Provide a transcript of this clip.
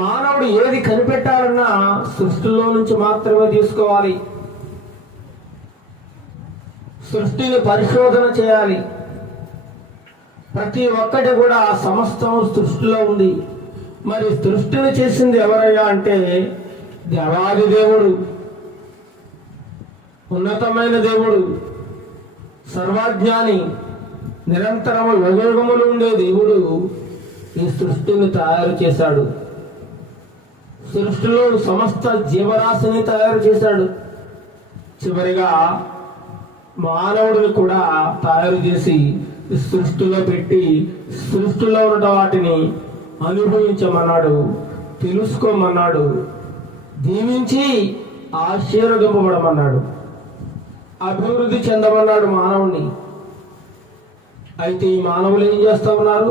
మానవుడు ఏది కనిపెట్టాలన్నా సృష్టిలో నుంచి మాత్రమే తీసుకోవాలి. సృష్టిని పరిశోధన చేయాలి. ప్రతి ఒక్కటి కూడా సమస్తం సృష్టిలో ఉంది. మరి సృష్టిని చేసింది ఎవరయ్యా అంటే దేవాది దేవుడు, ఉన్నతమైన దేవుడు, సర్వజ్ఞాని, నిరంతరము యుగయుగములు ఉండే దేవుడు ఈ సృష్టిని తయారు చేశాడు. సృష్టిలో సమస్త జీవరాశిని తయారు చేశాడు. చివరిగా మానవుడిని కూడా తయారు చేసి సృష్టిలో పెట్టి సృష్టిలో ఉన్న వాటిని అనుభవించమన్నాడు, తెలుసుకోమన్నాడు, దీవించి ఆశీర్వదింపబడమన్నాడు, అభివృద్ధి చెందమన్నాడు మానవుణ్ణి. అయితే ఈ మానవులు ఏం చేస్తా ఉన్నారు?